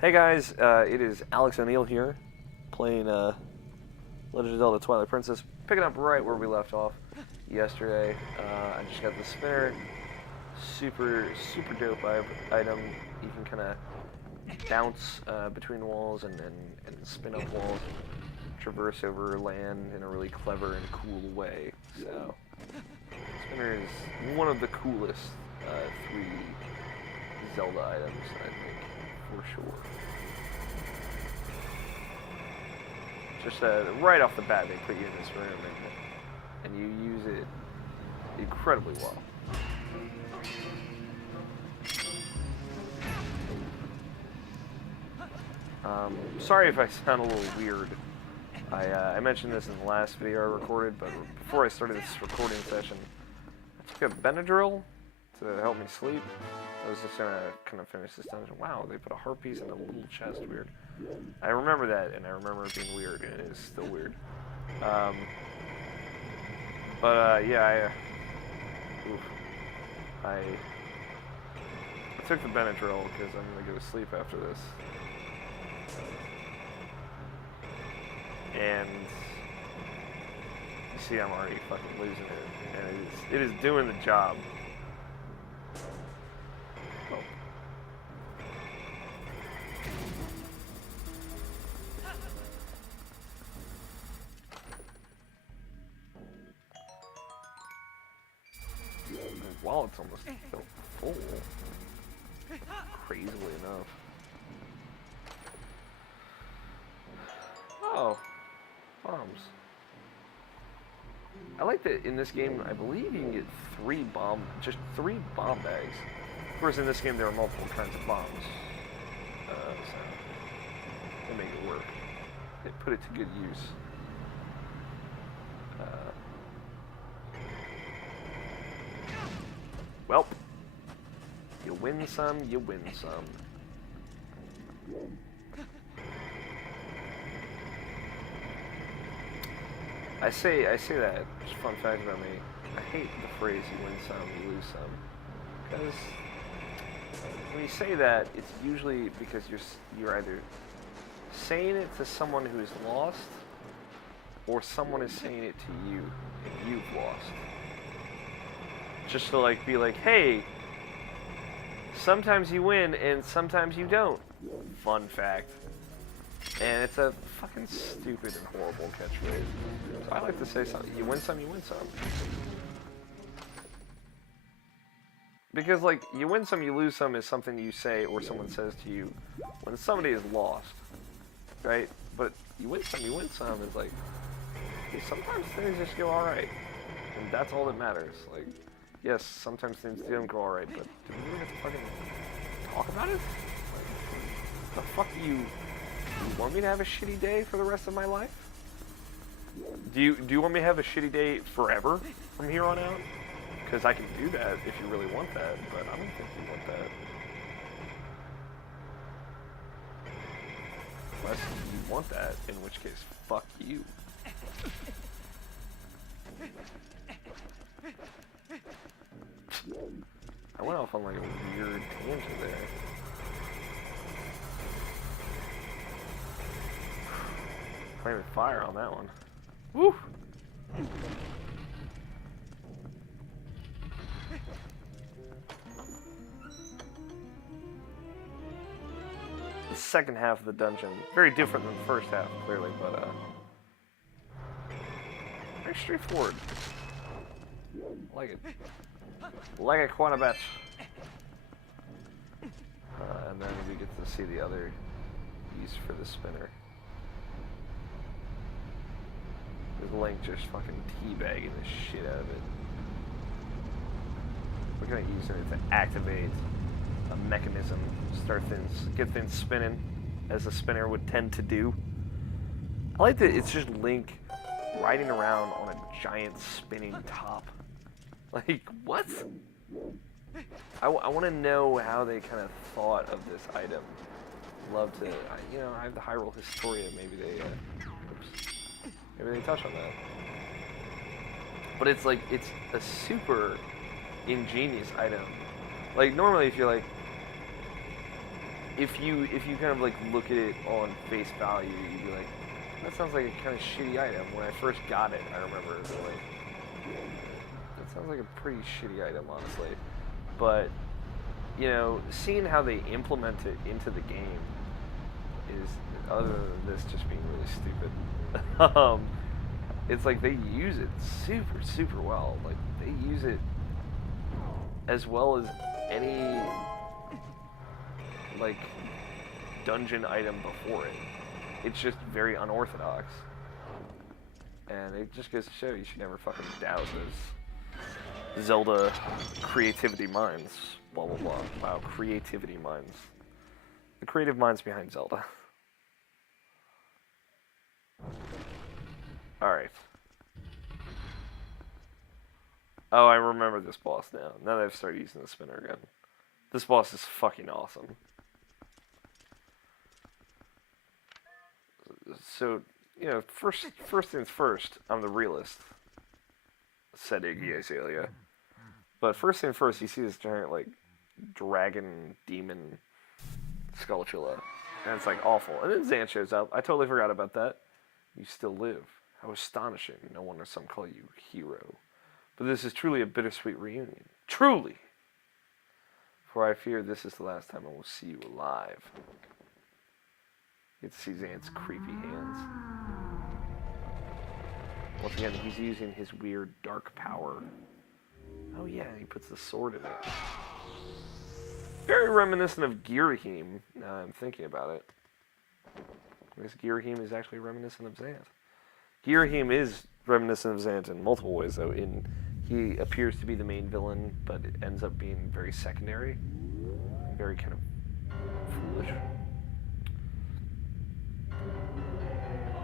Hey guys, it is Alex O'Neill here, playing Legend of Zelda Twilight Princess, picking up right where we left off yesterday. I just got the spinner, super dope item. You can kind of bounce between walls and spin up walls, traverse over land in a really clever and cool way. So, spinner is one of the coolest three Zelda items, I think, for sure. Just right off the bat, they put you in this room, and you use it incredibly well. Sorry if I sound a little weird. I mentioned this in the last video I recorded, but before I started this recording session, I took a Benadryl to help me sleep. I was just gonna kind of finish this dungeon. Wow, they put a heart piece in a little chest. Weird. I remember that, and I remember it being weird, and it is still weird. Yeah, I took the Benadryl because I'm gonna go to sleep after this. And you see, I'm already fucking losing it, and it is doing the job. Wallet's almost full, crazily enough. Oh, bombs. I like that in this game, I believe you can get just three bomb bags. Of course, in this game there are multiple kinds of bombs, so they make it work. They put it to good use. Well, you win some, you win some. I say that, just fun fact about me, I hate the phrase you win some, you lose some. Because when you say that, it's usually because you're either saying it to someone who's lost, or someone is saying it to you, and you've lost. Just to be like, hey, sometimes you win and sometimes you don't. Fun fact. And it's a fucking stupid and horrible catchphrase. So I like to say something. You win some, you win some. Because you win some, you lose some is something you say or someone says to you when somebody is lost, right? But you win some, you win some is hey, sometimes things just go all right, and that's all that matters. Yes, sometimes things don't go alright, but do we really have to fucking talk about it? The fuck do you want me to have a shitty day for the rest of my life? Do you want me to have a shitty day forever from here on out? Because I can do that if you really want that, but I don't think you want that. Unless you want that, in which case, fuck you. I went off on a weird tangent there. Flaming fire on that one. Woo! The second half of the dungeon, very different than the first half, clearly, but very straightforward. I like it. Like it quite a bit. And then we get to see the other use for the spinner. With Link just fucking teabagging the shit out of it. We're kind of using it to activate a mechanism, get things spinning, as a spinner would tend to do. I like that it's just Link riding around on a giant spinning top. What? I want to know how they kind of thought of this item. Love to, I have the Hyrule Historia. Maybe they touch on that. But it's a super ingenious item. Normally if you're if you kind of like look at it on face value, you'd be like, that sounds like a kind of shitty item. When I first got it, I remember like, that sounds like a pretty shitty item, honestly. But you know, seeing how they implement it into the game is, other than this just being really stupid, it's like they use it super well. Like they use it as well as any like dungeon item before it. It's just very unorthodox, and it just goes to show you should never fucking doubt those Zelda creativity minds. Blah blah blah. Wow, creativity minds. The creative minds behind Zelda. Alright. Oh, I remember this boss now. Now that I've started using the spinner again. This boss is fucking awesome. So, you know, first things first, I'm the realist, said Iggy Azalea. But first thing first, you see this giant, like, dragon demon Skulltula. And it's, like, awful. And then Zan shows up. I totally forgot about that. You still live. How astonishing. No wonder some call you hero. But this is truly a bittersweet reunion. Truly! For I fear this is the last time I will see you alive. You get to see Zan's creepy hands. Once again, he's using his weird dark power. Oh yeah, he puts the sword in it. Very reminiscent of Girahim, now I'm thinking about it. I guess Girahim is actually reminiscent of Zant. Girahim is reminiscent of Zant in multiple ways, though. He appears to be the main villain, but it ends up being very secondary. Very kind of foolish.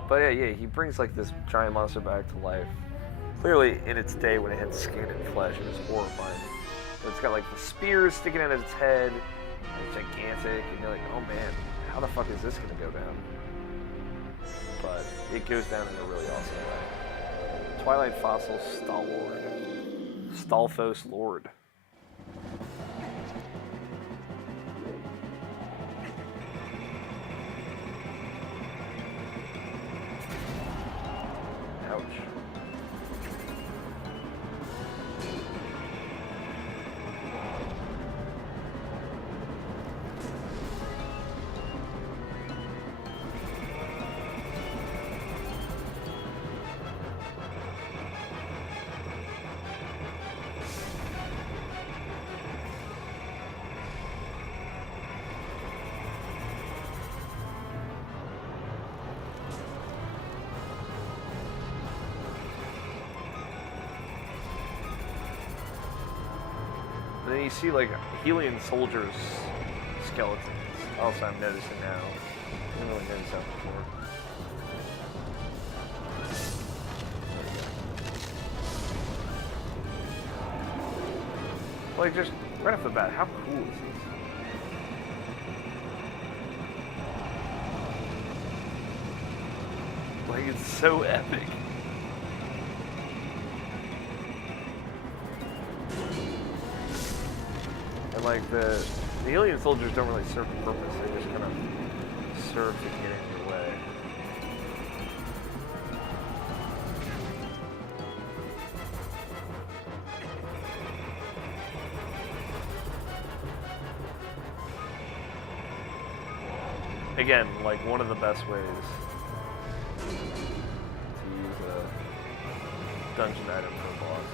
But yeah, he brings like this giant monster back to life. Clearly, in its day when it had skin and flesh, it was horrifying. But it's got like the spears sticking out of its head, and it's gigantic, and you're like, oh man, how the fuck is this gonna go down? But it goes down in a really awesome way. Twilight Fossil Stalwart. Stalfos Lord. Ouch. And then you see like Helian soldiers' skeletons. Also, I'm noticing now. I didn't really notice that before. Like just right off the bat, how cool is this? Like it's so epic. And like the alien soldiers don't really serve a purpose, they just kind of serve to get in your way. Again, like one of the best ways to use a dungeon item for a boss.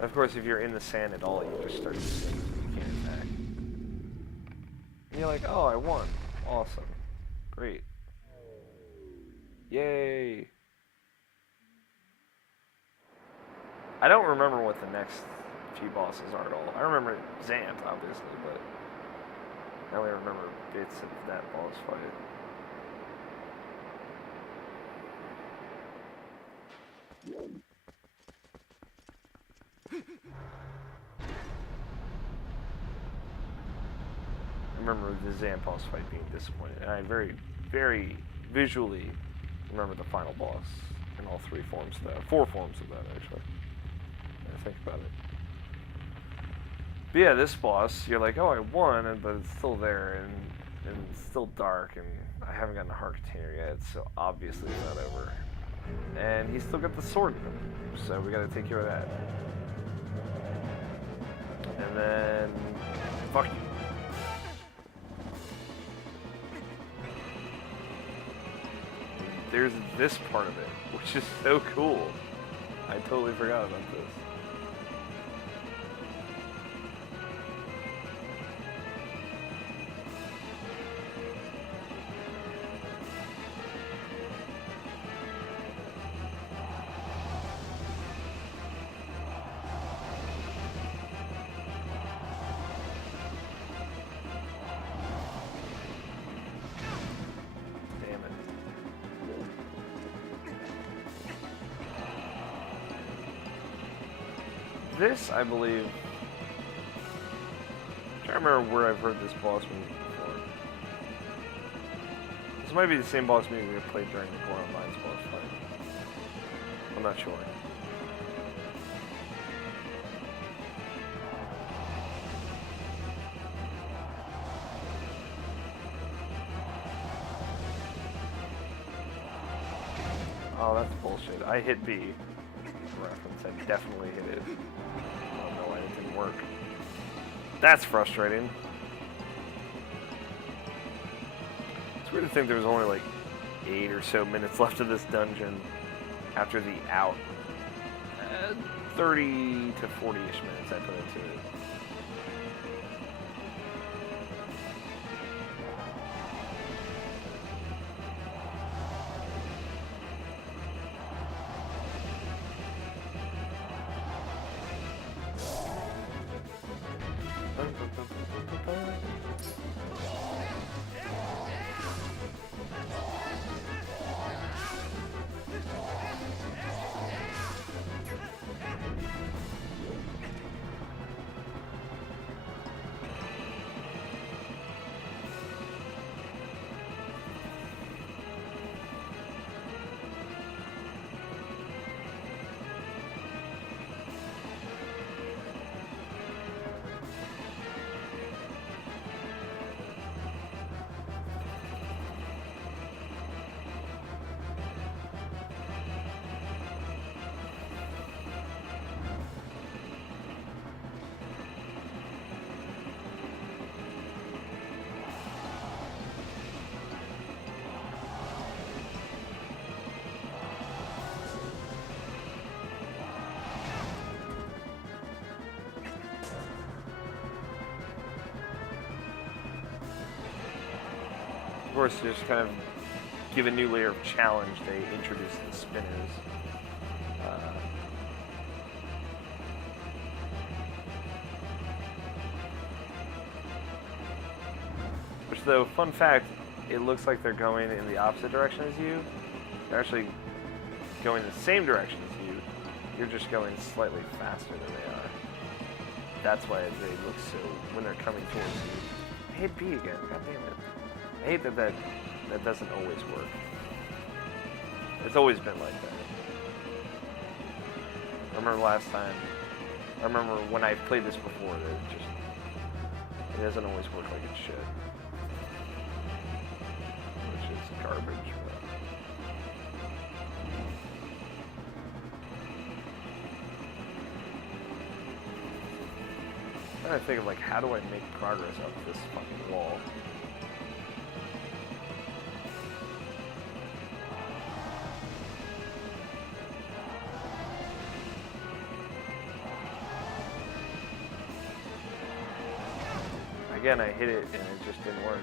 Of course, if you're in the sand at all, you just start to sink. You can't attack. And you're like, oh, I won. Awesome. Great. Yay. I don't remember what the next few bosses are at all. I remember Zant, obviously, but I only remember bits of that boss fight. I remember the Zan boss fight being disappointing. And I very visually remember the final boss in all 3 forms of that. 4 forms of that, actually. I think about it. But yeah, this boss, you're like, oh, I won, but it's still there, and it's still dark, and I haven't gotten a heart container yet, so obviously it's not over. And he's still got the sword in him, so we gotta take care of that. And then, fuck you. There's this part of it, which is so cool. I totally forgot about this. This, I believe, I'm trying to remember where I've heard this boss music before. This might be the same boss music we played during the Goron Mines boss fight. I'm not sure. Oh, that's bullshit. I hit B. Reference. I definitely hit it. Oh no, it didn't work. That's frustrating. It's weird to think there was only like 8 or so minutes left of this dungeon after the out. 30 to 40-ish minutes I put into it. Of course, just kind of give a new layer of challenge. They introduce the spinners. Which, though, fun fact, it looks like they're going in the opposite direction as you. They're actually going the same direction as you. You're just going slightly faster than they are. That's why they look so, when they're coming towards you. I hit B again, god damn it. I hate that doesn't always work. It's always been like that. I remember last time, I remember when I played this before, that it doesn't always work like it should. Which is garbage. I'm trying to think of like, how do I make progress up this fucking wall? Again, I hit it and it just didn't work.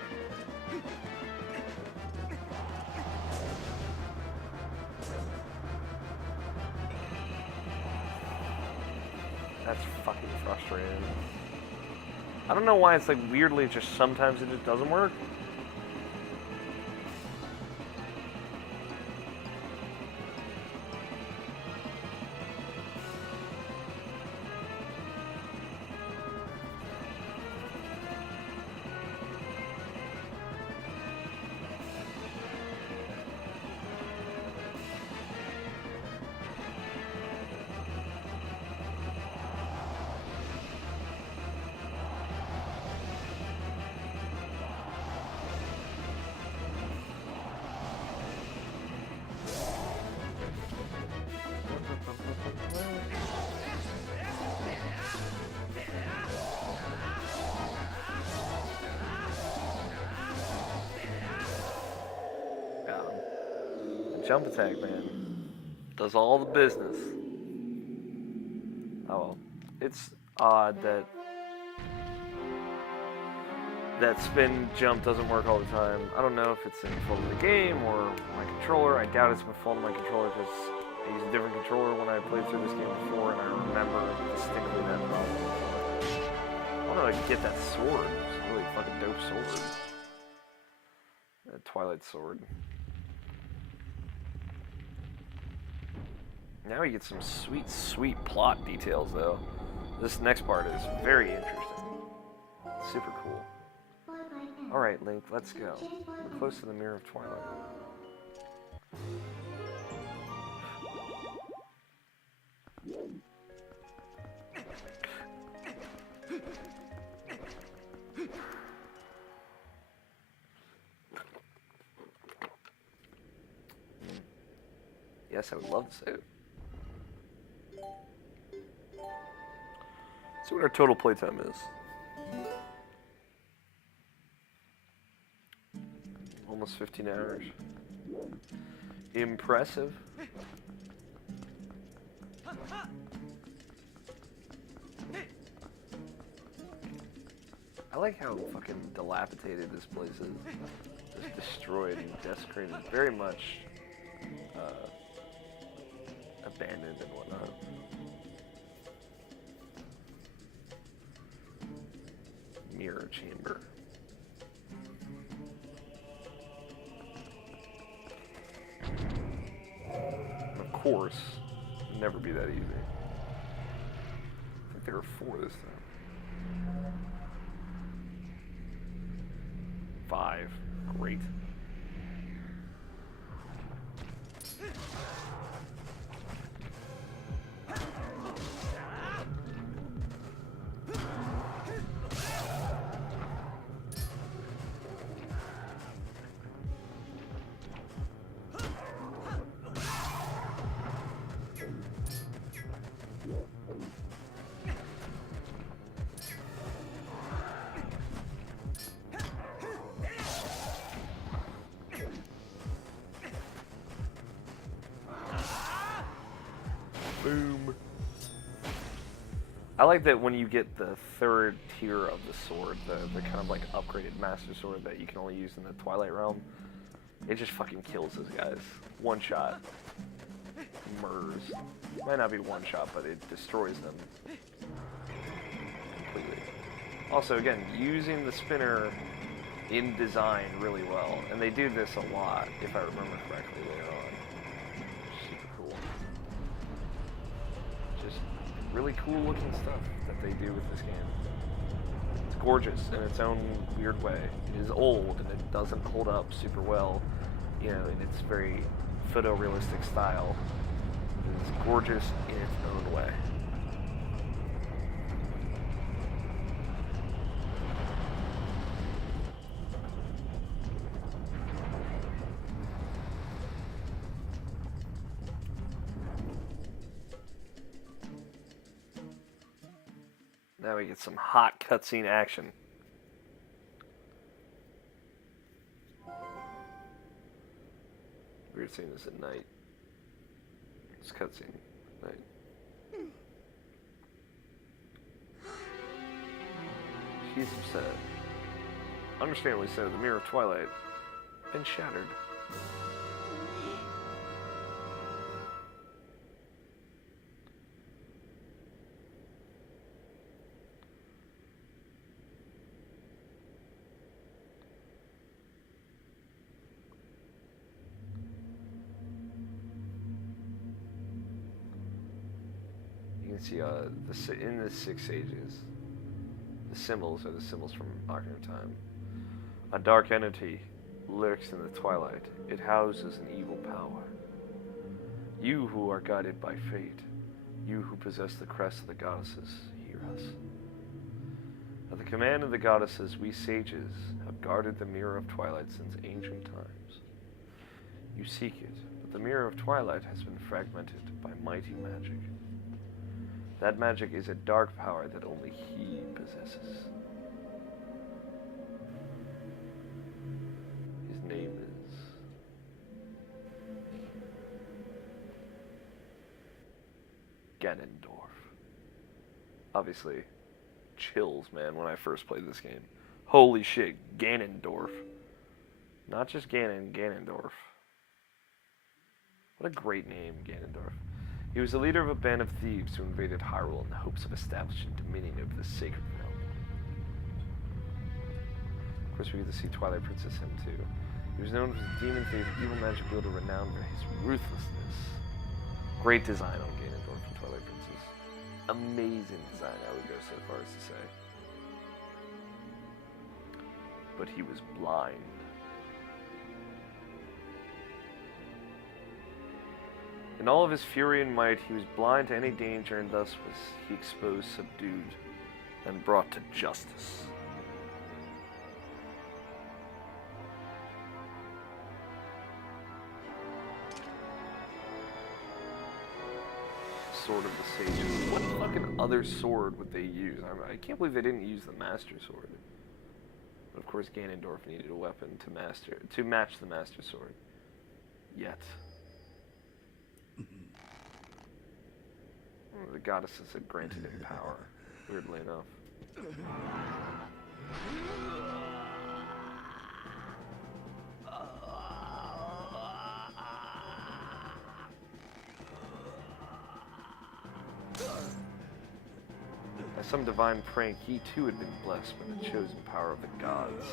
That's fucking frustrating. I don't know why it's like weirdly just sometimes it just doesn't work. jump attack, man. Does all the business. Oh well. It's odd that that spin jump doesn't work all the time. I don't know if it's the fault of the game or my controller. I doubt it's the fault of my controller because I used a different controller when I played through this game before, and I remember distinctly that problem. I want to get that sword. It's a really fucking dope sword. That Twilight sword. Now we get some sweet, sweet plot details, though. This next part is very interesting. Super cool. Alright, Link, let's go. We're close to the Mirror of Twilight. Yes, I would love to save. See what our total playtime is. Almost 15 hours. Impressive. I like how fucking dilapidated this place is. Just destroyed and desecrated. Very much abandoned and whatnot. Mirror chamber. And of course, it'll never be that easy. I think there were 4 this time. 5. Great. Boom. I like that when you get the 3rd tier of the sword, the kind of like upgraded master sword that you can only use in the Twilight realm, it just fucking kills those guys. One shot. Murders. Might not be one shot, but it destroys them completely. Also, again, using the spinner in design really well. And they do this a lot, if I remember correctly later on. Super cool. Just really cool looking stuff that they do with this game. It's gorgeous in its own weird way. It is old and it doesn't hold up super well, you know, in its very photorealistic style. It is gorgeous in its own way. Now we get some hot cutscene action. Weird seeing this at night. It's cutscene at night. She's upset. Understandably so, the Mirror of Twilight been shattered. See, in the 6 Sages, the symbols are the symbols from Ocarina of Time. A dark entity lurks in the twilight. It houses an evil power. You who are guided by fate, you who possess the crest of the goddesses, hear us. At the command of the goddesses, we sages have guarded the Mirror of Twilight since ancient times. You seek it, but the Mirror of Twilight has been fragmented by mighty magic. That magic is a dark power that only he possesses. His name is Ganondorf. Obviously, chills, man, when I first played this game. Holy shit, Ganondorf. Not just Ganon, Ganondorf. What a great name, Ganondorf. He was the leader of a band of thieves who invaded Hyrule in the hopes of establishing dominion over the Sacred Realm. Of course, we get to see Twilight Princess him too. He was known for his demon thief, evil magic wielder, renowned for his ruthlessness. Great design on Ganondorf and Twilight Princess. Amazing design, I would go so far as to say. But he was blind. In all of his fury and might, he was blind to any danger, and thus was he exposed, subdued, and brought to justice. Sword of the Sages. What fucking other sword would they use? I can't believe they didn't use the Master Sword. But of course, Ganondorf needed a weapon to match the Master Sword. Yet. The goddesses had granted him power, weirdly enough. By some divine prank, he too had been blessed by the chosen power of the gods.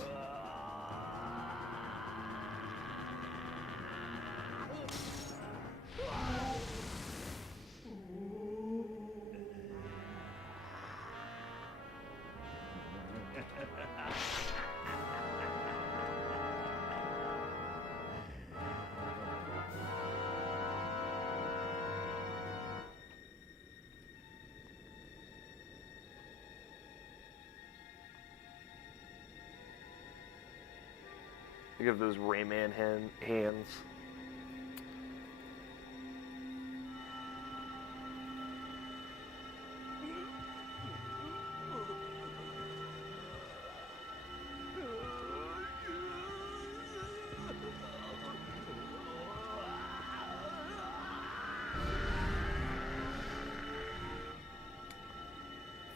Think of those Rayman hands.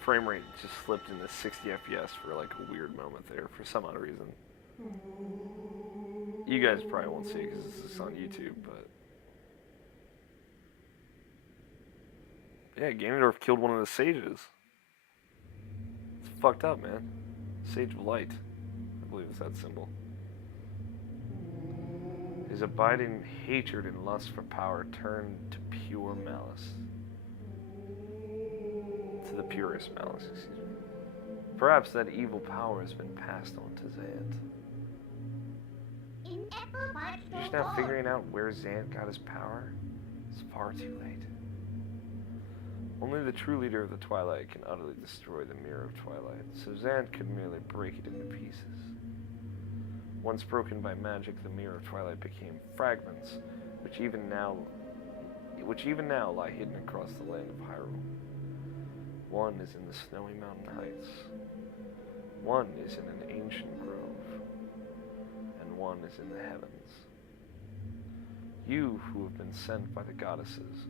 Frame rate just slipped into 60 FPS for like a weird moment there for some odd reason. You guys probably won't see it because this is on YouTube, but yeah, Ganondorf killed one of the sages. It's fucked up, man. Sage of Light, I believe is that symbol. His abiding hatred and lust for power turned to pure malice. To the purest malice, excuse me. Perhaps that evil power has been passed on to Zant. You're just now figuring out where Zant got his power? It's far too late. Only the true leader of the Twilight can utterly destroy the Mirror of Twilight, so Zant could merely break it into pieces. Once broken by magic, the Mirror of Twilight became fragments, which even now lie hidden across the land of Hyrule. One is in the snowy mountain heights. One is in an ancient grove. And one is in the heavens. You who have been sent by the goddesses,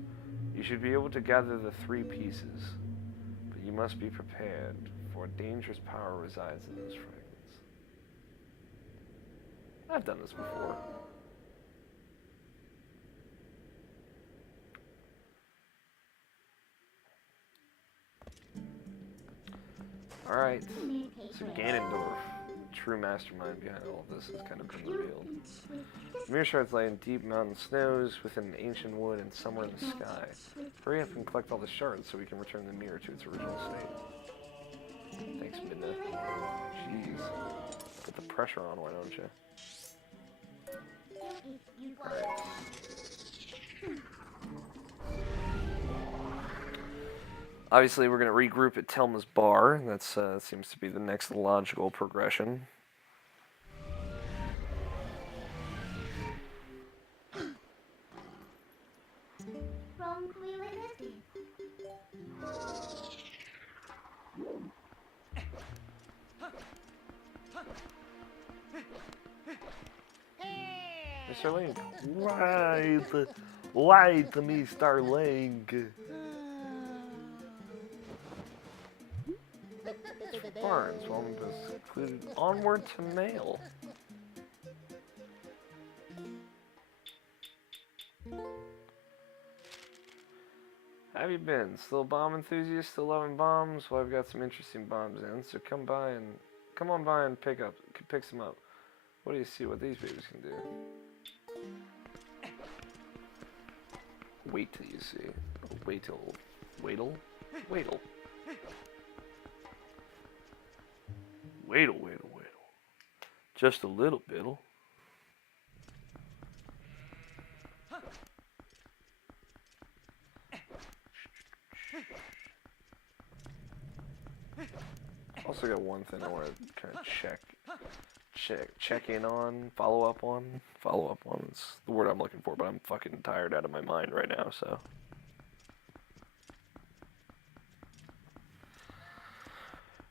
you should be able to gather the three pieces, but you must be prepared, for a dangerous power resides in those fragments. I've done this before. Alright, so Ganondorf, true mastermind behind all of this, has kind of been revealed. The mirror shards lie in deep mountain snows, within an ancient wood, and somewhere in the sky. Hurry up and collect all the shards so we can return the mirror to its original state. Thanks, Midna. Jeez. Put the pressure on, why don't you? Alright. Obviously, we're going to regroup at Telma's bar. That seems to be the next logical progression. Mr. Link. Right, Mr. Link. Barnes. Welcome is included onward to mail. How have you been? Still a bomb enthusiast? Still loving bombs? Well, I've got some interesting bombs in, so come on by and pick some up. What do you see what these babies can do? Wait till you see. Waitle. Waitle? Waitle. Waitle. Just a little bittle. Also got one thing I want to kind of check in on, follow up on. It's the word I'm looking for, but I'm fucking tired out of my mind right now, so.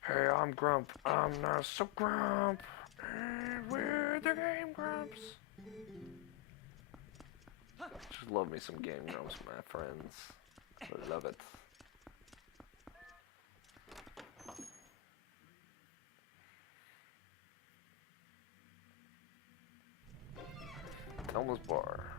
Hey, I'm Grump. I'm not so Grump. And we're the Game Grumps. Just love me some Game Grumps, my friends. I love it. Elma's Bar.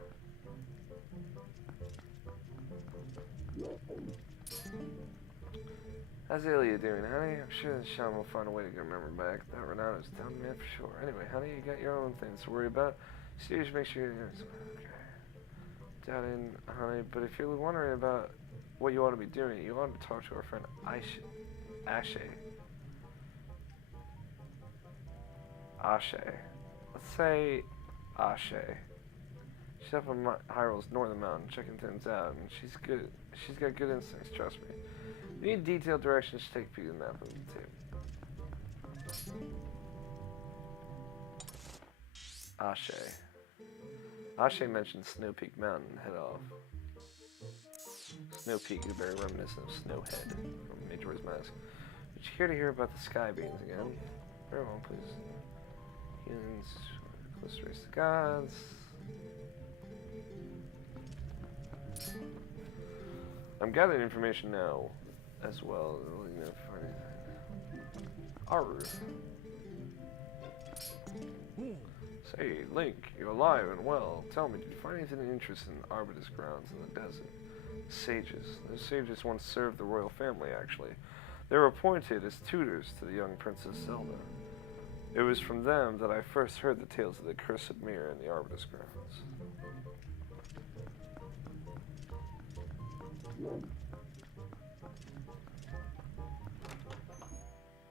How's Ilya doing, honey? I'm sure that Sean will find a way to get remember back. That Renato's down man for sure. Anyway, honey, you got your own things to worry about. So you should make sure you're doing something. Okay. Doubt in, honey, but if you're wondering about what you ought to be doing, you ought to talk to our friend Ashe. Let's say Ashe. She's up on Hyrule's northern mountain, checking things out, and she's good. She's got good instincts, trust me. You need detailed directions to take a peek at the map of the table. Ashe mentioned Snow Peak Mountain. Head off. Snow Peak is very reminiscent of Snowhead from Majora's Mask. But you here to hear about the sky beings again? Very well, please. Humans, close to race the gods. I'm gathering information now, as well. You know, for anything. Aru. Say, Link, you're alive and well. Tell me, did you find anything interesting in Arbutus grounds in the desert? Sages. Those sages once served the royal family, actually. They were appointed as tutors to the young Princess Zelda. It was from them that I first heard the tales of the Cursed Mirror in the Arbutus grounds.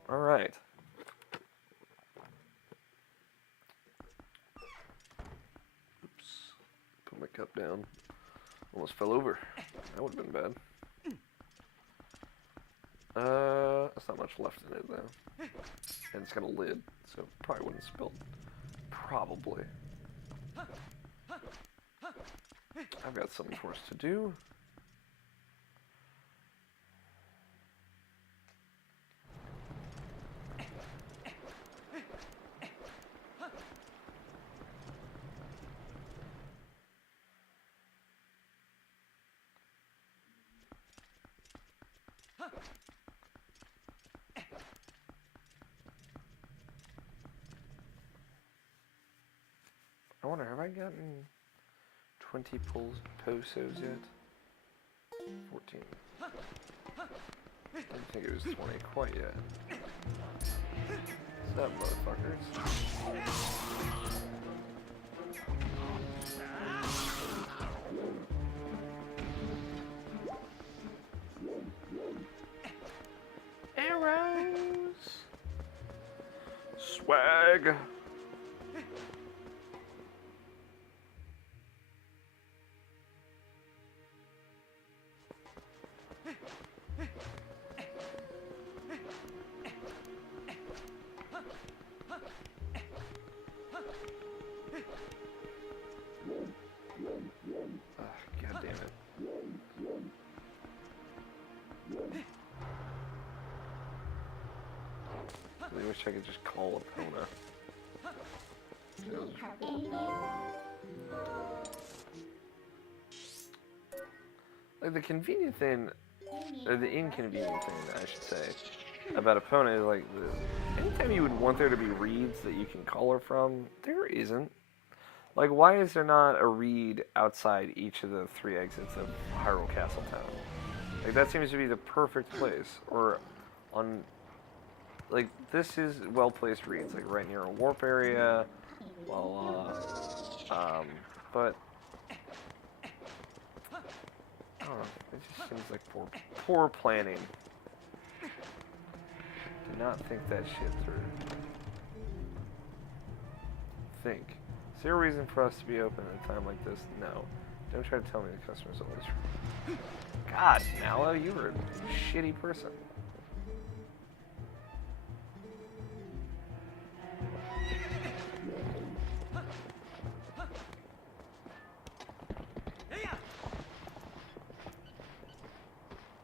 Alright. Oops. Put my cup down. Almost fell over. That would have been bad. There's not much left in it though. And it's got a lid, so it probably wouldn't spill. Probably. I've got something for us to do. I wonder, have I gotten 20 posos yet? 14. I didn't think it was 20 quite yet. What's up, motherfuckers? Arrows! Swag! God damn it. I wish I could just call Epona. Like the convenient thing, or the inconvenient thing, I should say, about opponent is like, anytime you would want there to be reeds that you can color from, there isn't. Like, why is there not a reed outside each of the 3 exits of Hyrule Castle Town? Like, that seems to be the perfect place. Or on, like, this is well-placed reeds, like right near a warp area. Well, but I don't know. It just seems like poor planning. Did not think that shit through. Think. Is there a reason for us to be open at a time like this? No. Don't try to tell me the customer's always. God, Mallow, you were a shitty person.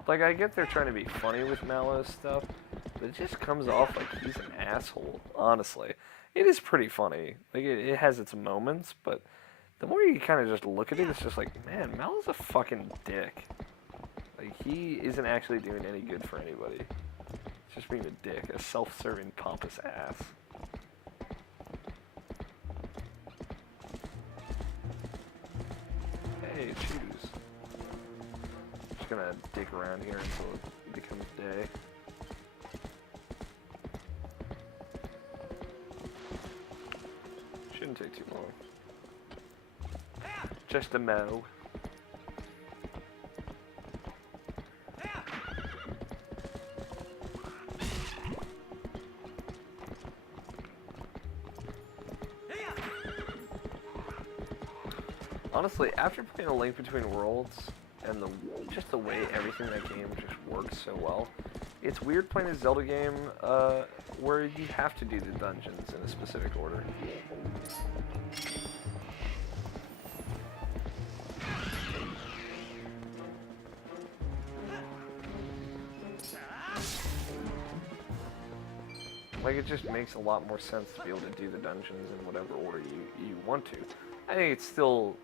Like, I get they're trying to be funny with Mallow's stuff, but it just comes off like he's an asshole, honestly. It is pretty funny. Like, it has its moments, but the more you kind of just look at it, it's just like, man, Mallow's a fucking dick. Like, he isn't actually doing any good for anybody. He's just being a dick, a self-serving, pompous ass. Hey, choose. Just gonna dig around here until it becomes day. Shouldn't take too long. Just a mow. Honestly, after playing A Link Between Worlds, and just the way everything in that game just works so well, it's weird playing a Zelda game where you have to do the dungeons in a specific order. Like, it just makes a lot more sense to be able to do the dungeons in whatever order you want to. I think it still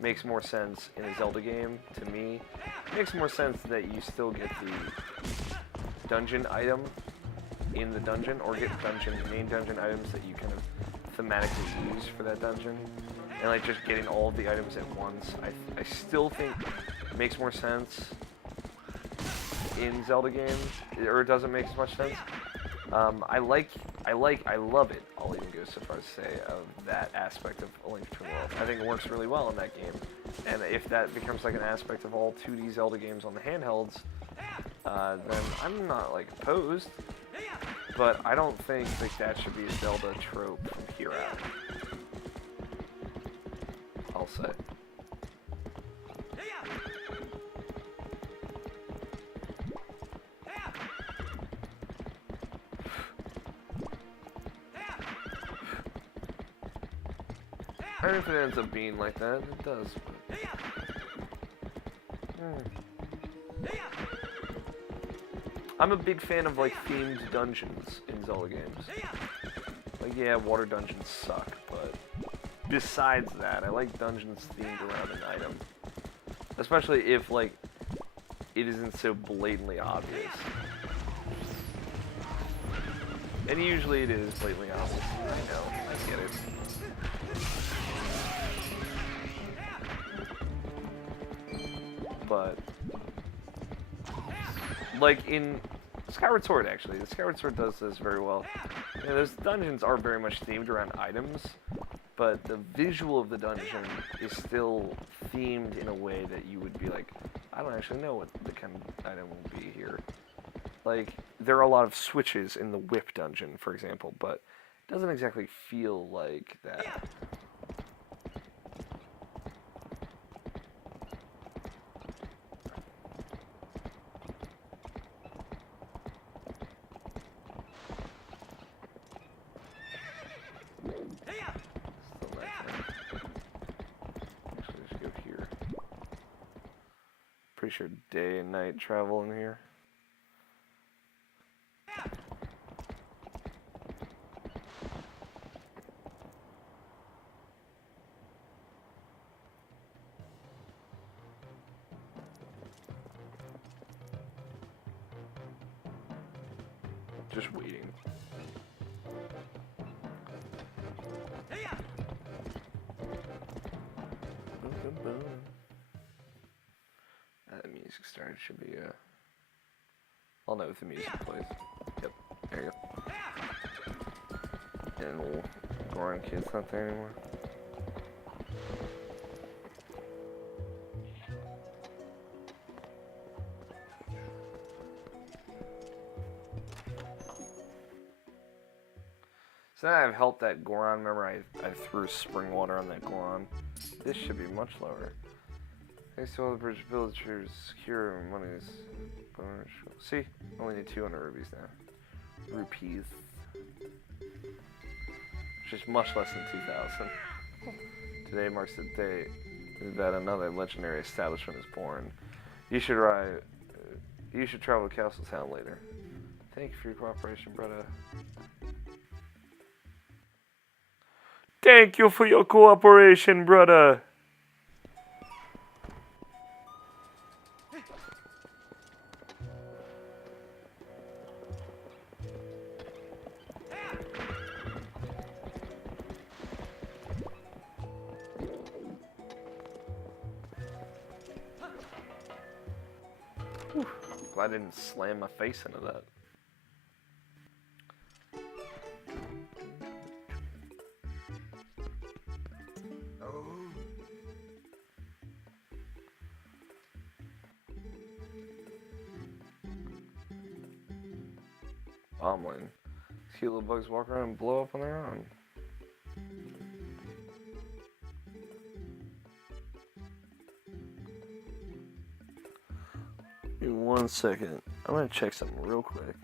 makes more sense in a Zelda game, to me. It makes more sense that you still get the dungeon item in the dungeon, or get main dungeon items that you kind of thematically use for that dungeon. And like just getting all of the items at once. I still think it makes more sense in Zelda games, or it doesn't make as much sense. I love it, I'll even go so far as to say, of that aspect of A Link Between Worlds. I think it works really well in that game. And if that becomes like an aspect of all 2D Zelda games on the handhelds, then I'm not like opposed. But I don't think like that should be a Zelda trope from here out. I'll say. I don't know if it ends up being like that. It does. I'm a big fan of like themed dungeons in Zelda games. Like, yeah, water dungeons suck, but besides that, I like dungeons themed around an item. Especially if like it isn't so blatantly obvious. And usually it is blatantly obvious. I know, I get it. But like in Skyward Sword, actually, the Skyward Sword does this very well. You know, those dungeons are very much themed around items, but the visual of the dungeon is still themed in a way that you would be like, I don't actually know what the kind of item will be here. Like, there are a lot of switches in the whip dungeon, for example, but it doesn't exactly feel like that. Pretty sure day and night travel in here. just waiting. The music started. Should be I'll know if the music plays. Yep, there you go. And little Goron kid's not there anymore. So now I've helped that Goron. Remember, I threw spring water on that Goron. This should be much lower. Thanks to all the British villagers, secure monies. See, only need 200 rupees now. Rupees. Which is much less than 2,000. Today marks the day that another legendary establishment is born. You should travel to Castle Town later. Thank you for your cooperation, brother. Thank you for your cooperation, brother. Whew. Glad I didn't slam my face into that. Bombling. These cute little bugs walk around and blow up on their own. Give me 1 second. I'm gonna check something real quick.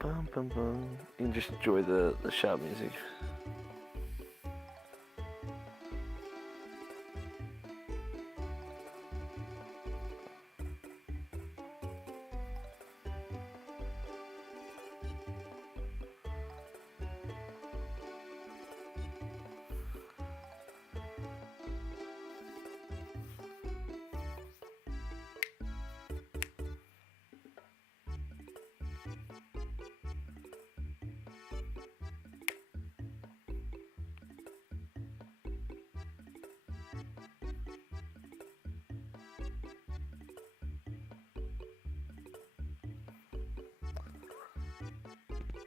Bum, bum, bum. You can just enjoy the shop music.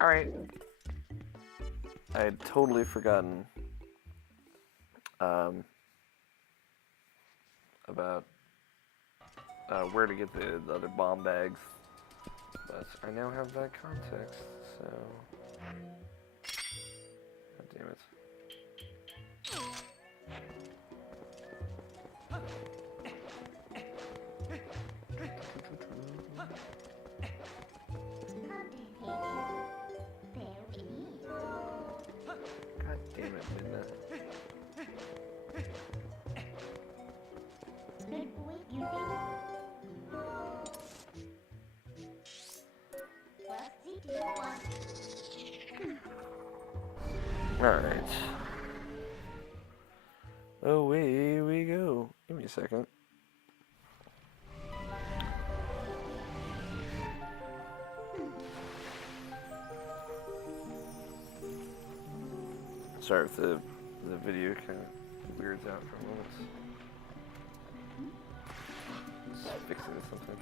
Alright. I had totally forgotten about where to get the other bomb bags, but I now have that context, so... God damn it. Alright. Away we go. Give me a second. Sorry if the video kind of weirds out for a moment. Just fixing something.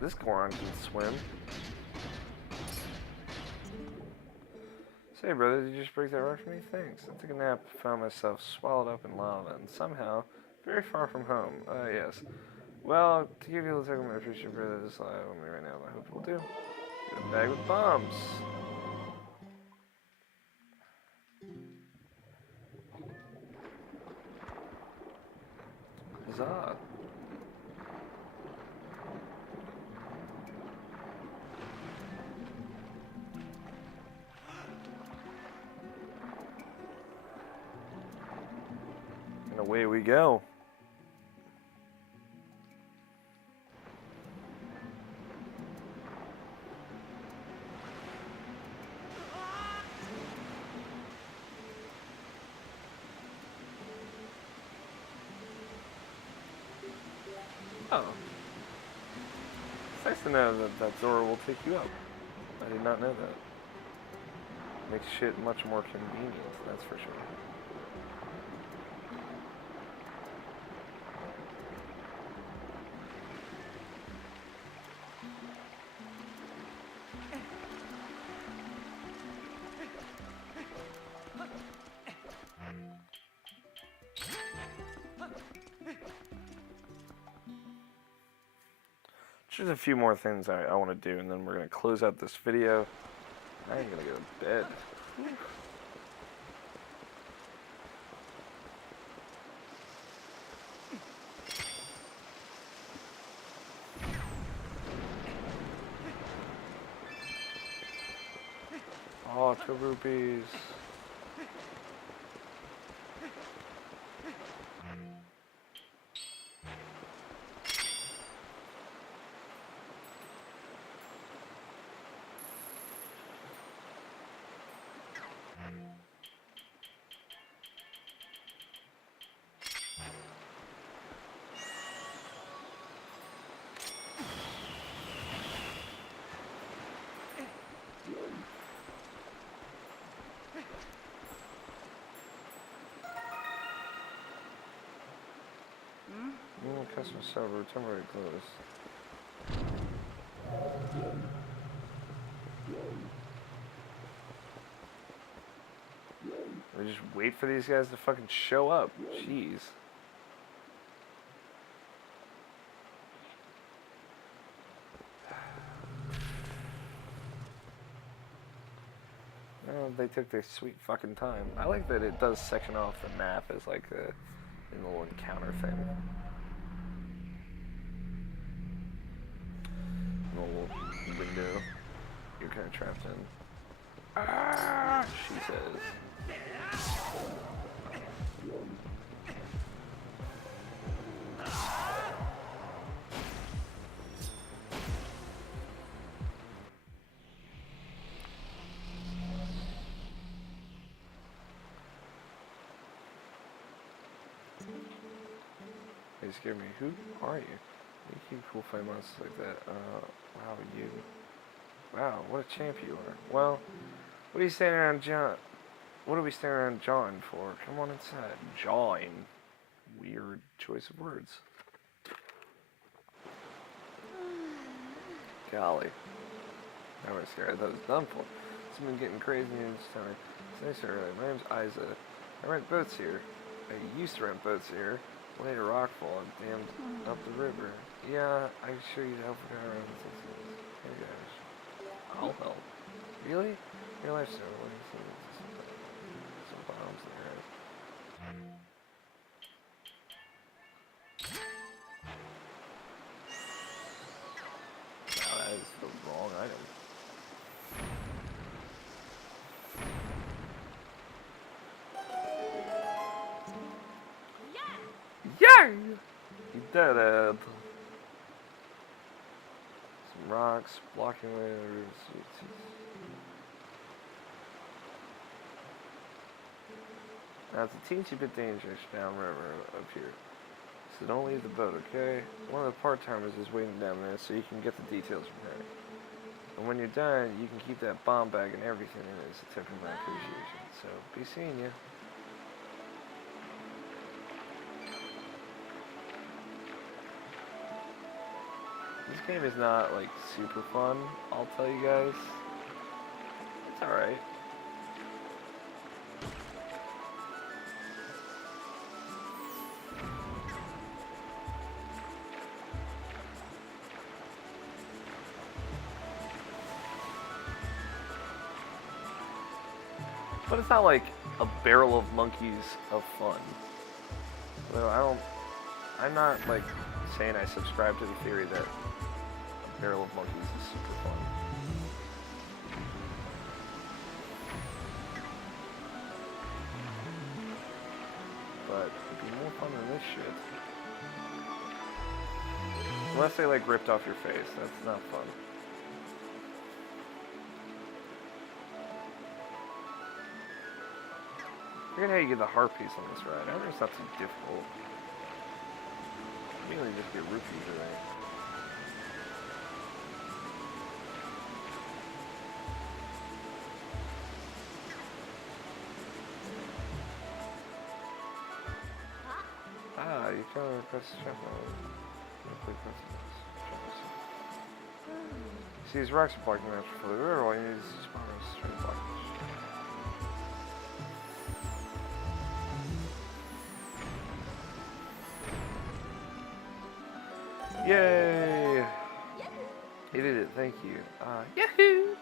This Goron can swim. Say, brother, did you just break that rock for me? Thanks. I took a nap, found myself swallowed up in lava, and somehow, very far from home. Yes. Well, to give you a second, I appreciate for this live on me right now. I hope you'll do. Get a bag with bombs. Huzzah. And away we go. Oh. It's nice to know that that door will take you up. I did not know that. Makes shit much more convenient, that's for sure. Just a few more things I want to do, and then we're going to close out this video. I ain't going to go to bed. Oh, 2 rupees. Customer server temporary closed. We just wait for these guys to fucking show up. Jeez. Well, they took their sweet fucking time. I like that it does section off the map as like a little encounter thing. Little window you're kind of trapped in. Ah, she says. They scared me. Who are you? You keep cool fight monsters like that. Wow, you. Wow, what a champ you are. Well, what are you standing around John? What are we standing around John for? Come on inside. Join. Weird choice of words. Golly. I was scared. I thought it was done for. It's been getting crazy in this time. It's nice early. My name's Isa. I rent boats here. I used to rent boats here. Later rockfall and dammed up the river. Yeah, I can show you how far around this is. Hey guys. I'll help. Really? Your life's so like some bombs there. Wow, that is the wrong item. Yeah! You did it. Some rocks blocking away the roots. Now it's a teensy bit dangerous downriver up here. So don't leave the boat, okay? One of the part-timers is waiting down there so you can get the details from her. And when you're done, you can keep that bomb bag and everything in it as a tip of my appreciation. So, be seeing you. This game is not, like, super fun, I'll tell you guys. It's alright. But it's not like a barrel of monkeys of fun. So I'm not like saying I subscribe to the theory that a barrel of monkeys is super fun. But it'd be more fun than this shit. Unless they like ripped off your face, that's not fun. I forget how you get the heart piece on this ride. I think it's not too difficult. You mainly just get rupees, right? Ah, you can press the jump See, these rocks are blocking that for the river. All you need is to spawn a straight block. Yay! He did it, thank you. Yahoo!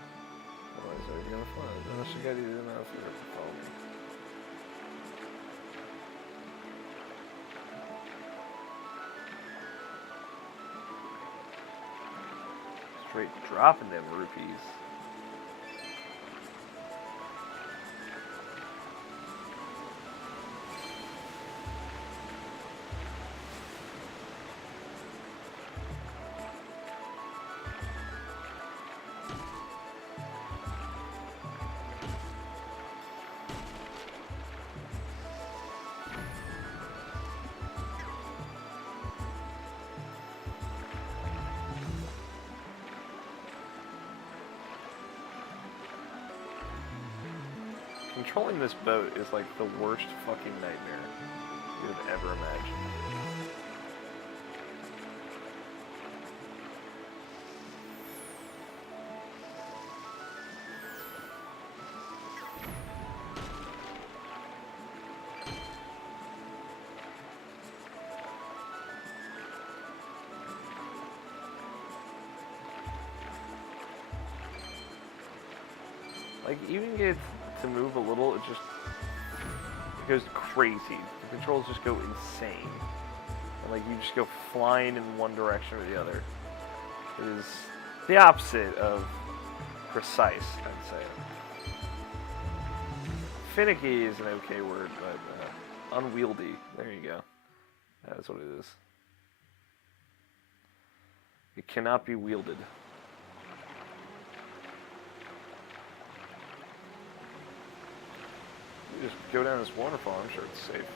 Otherwise, I was gonna fly. Unless you got either enough or follow me. Straight dropping them rupees. Controlling this boat is like the worst fucking nightmare you would ever imagine. Like, even get to move a little, it goes crazy. The controls just go insane. And like, you just go flying in one direction or the other. It is the opposite of precise, I'd say. Finicky is an okay word, but unwieldy. There you go. That's what it is. It cannot be wielded. Just go down this waterfall. I'm sure it's safe.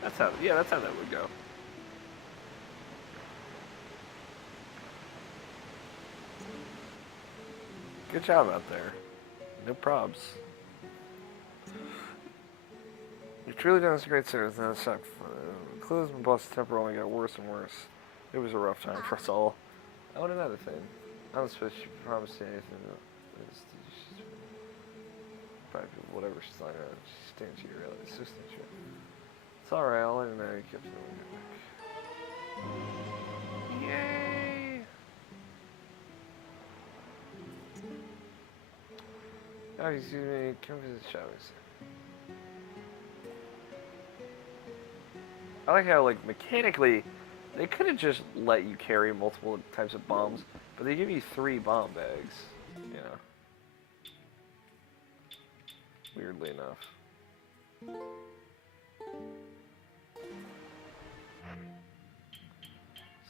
That's how that would go. Good job out there. No probs. You've truly done us a great service. Now suck. The clues and boss temper only got worse and worse. It was a rough time for us all. Oh, and another thing. I don't suppose she promised anything. Whatever she's like, she's stingy, really. It's so stingy. It's alright, I'll let her know you kept it. Yay! Oh, excuse me, come visit Chavez. I like how, like, mechanically, they could have just let you carry multiple types of bombs, but they give you 3 bomb bags, you know. Weirdly enough.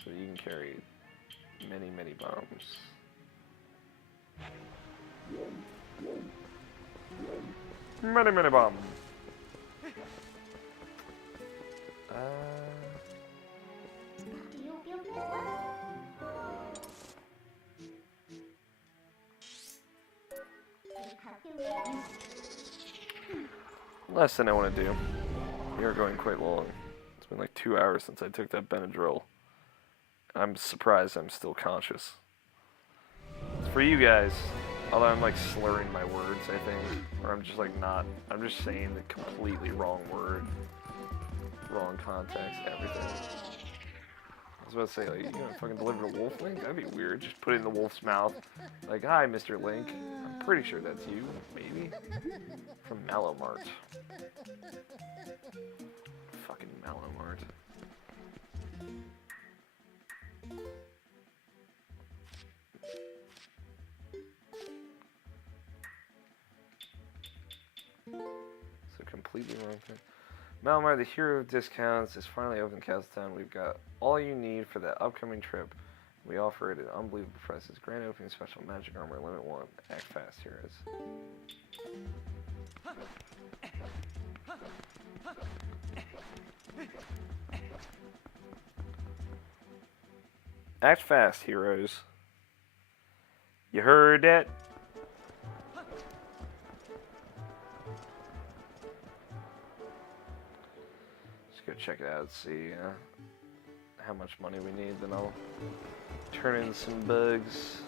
So you can carry many, many bombs. Many, many bombs. Last thing I want to do. We are going quite long. It's been like 2 hours since I took that Benadryl. I'm surprised I'm still conscious. It's for you guys. Although I'm like slurring my words, I think. Or I'm just like not. I'm just saying the completely wrong word. Wrong context, everything. I was about to say, like, fucking deliver a wolf link? That'd be weird. Just put it in the wolf's mouth. Like, hi, Mr. Link. I'm Pretty sure that's you, maybe? From Malomart. Fucking Malomart. So completely wrong thing. Malomart, the hero of discounts, is finally open in Castletown. We've got all you need for that upcoming trip. We offer it at unbelievable prices. Grand opening special, magic armor, limit 1. Act fast, heroes. Act fast, heroes. You heard that? Let's go check it out, see how much money we need, then I'll turn in some bugs.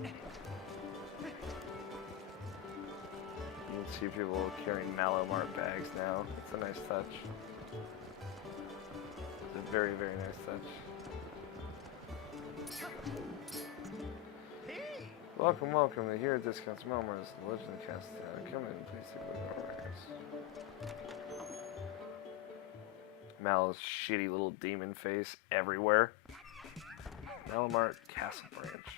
You can see people carrying Malomart bags now. It's a nice touch. It's a very, very nice touch. Welcome, welcome to Hero Discounts Malomart is the Legend of Castletown. Come in, please take a look at our records. Mal's shitty little demon face everywhere. Malomart Castle Branch.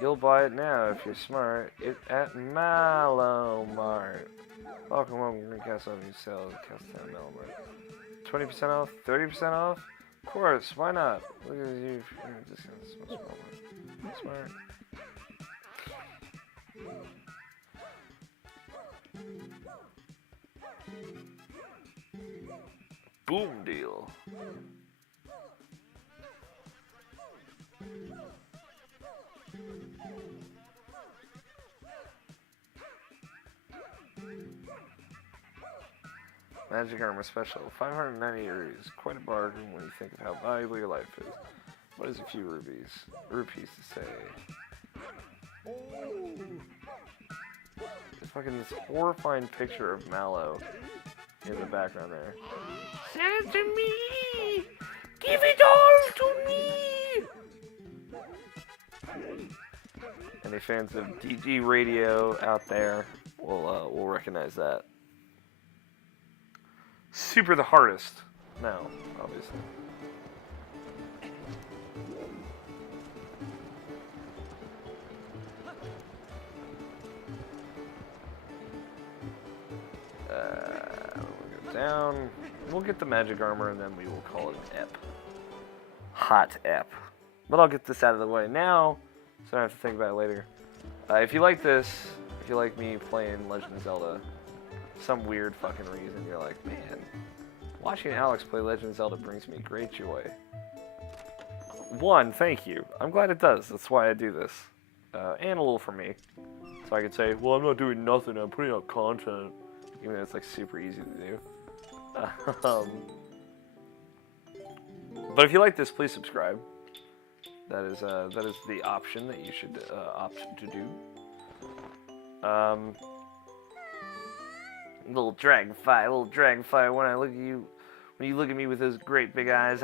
You'll buy it now if you're smart. At Malomart. Welcome, welcome to Castle Avenue sales at Castletown Malomart. 20% off? 30% off? Of course, why not? Look at you. Discounts. Smart. Boom deal. Magic armor special, 590 rupees. Quite a bargain when you think of how valuable your life is. What is a few rupees to say? It's fucking this horrifying picture of Mallow in the background there. Send it to me! Give it all to me! Any fans of DG Radio out there will recognize that. Super the hardest now, obviously. We'll go down. We'll get the magic armor and then we will call it an ep. Hot ep. But I'll get this out of the way now, so I don't have to think about it later. If you like this, if you like me playing Legend of Zelda, some weird fucking reason, you're like, man, watching Alex play Legend of Zelda brings me great joy. One, thank you. I'm glad it does. That's why I do this. And a little for me. So I can say, well, I'm not doing nothing. I'm putting out content. Even though it's like super easy to do. But if you like this, please subscribe. That is the option that you should opt to do. Little dragonfly, when I look at you, when you look at me with those great big eyes,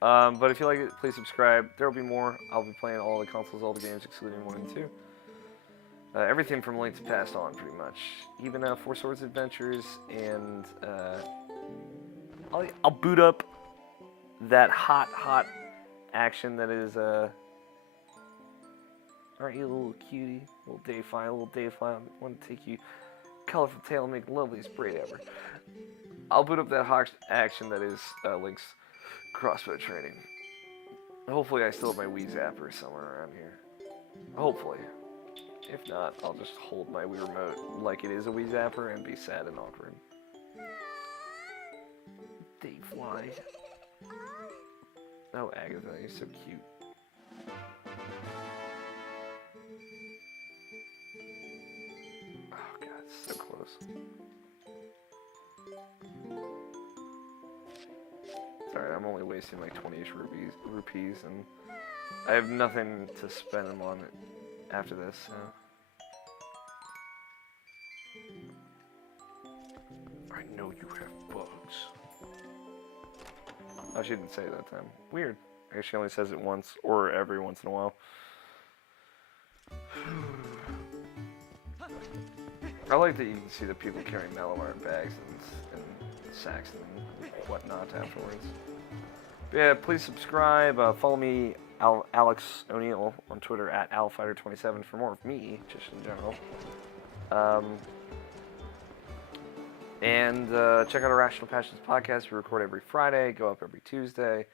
but if you like it, please subscribe. There will be more. I'll be playing all the console Zelda games, excluding 1 and 2. Everything from Link to Past on, pretty much. Even Four Swords Adventures, and I'll boot up that hot action that is, aren't you a little cutie? Little Dayfly, I want to take you colorful tail and make loveliest braid ever. I'll boot up that hot action that is Link's crossbow training. Hopefully I still have my Wii Zapper somewhere around here. Hopefully. If not, I'll just hold my Wii Remote like it is a Wii Zapper and be sad and awkward. Dayfly. Oh, Agatha, you're so cute. Oh god, it's so close. Sorry, I'm only wasting like 20-ish rupees, and I have nothing to spend them on after this, so. I know you have bugs. Oh, she didn't say it that time. Weird. I guess she only says it once, or every once in a while. I like that you can see the people carrying Malamar bags and sacks and whatnot afterwards. But yeah, please subscribe. Follow me, Alex O'Neill, on Twitter at AlFighter27 for more of me, just in general. And check out our Rational Passions podcast. We record every Friday, go up every Tuesday.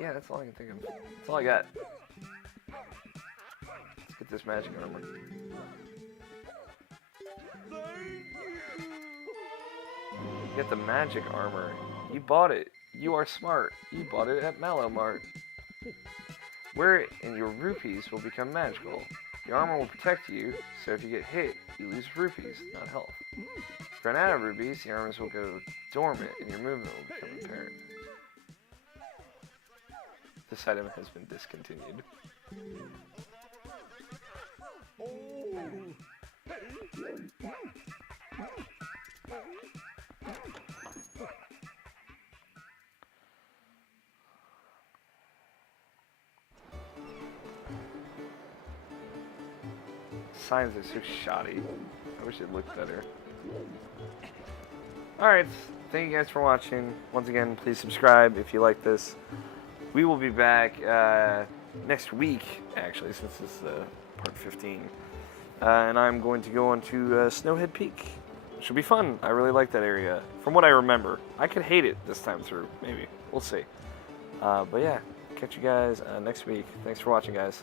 Yeah, that's all I can think of. That's all I got. Let's get this magic armor. You get the magic armor. You bought it. You are smart. You bought it at Malomart. Wear it and your rupees will become magical. The armor will protect you, so if you get hit, you lose rupees, not health. If you run out of rupees, the armors will go dormant and your movement will become impaired. This item has been discontinued. Signs are so shoddy. I wish it looked better. Alright, thank you guys for watching. Once again, please subscribe if you like this. We will be back next week, actually, since this is part 15. And I'm going to go on to Snowhead Peak. Which will be fun. I really like that area. From what I remember. I could hate it this time through. Maybe. We'll see. But yeah, catch you guys next week. Thanks for watching, guys.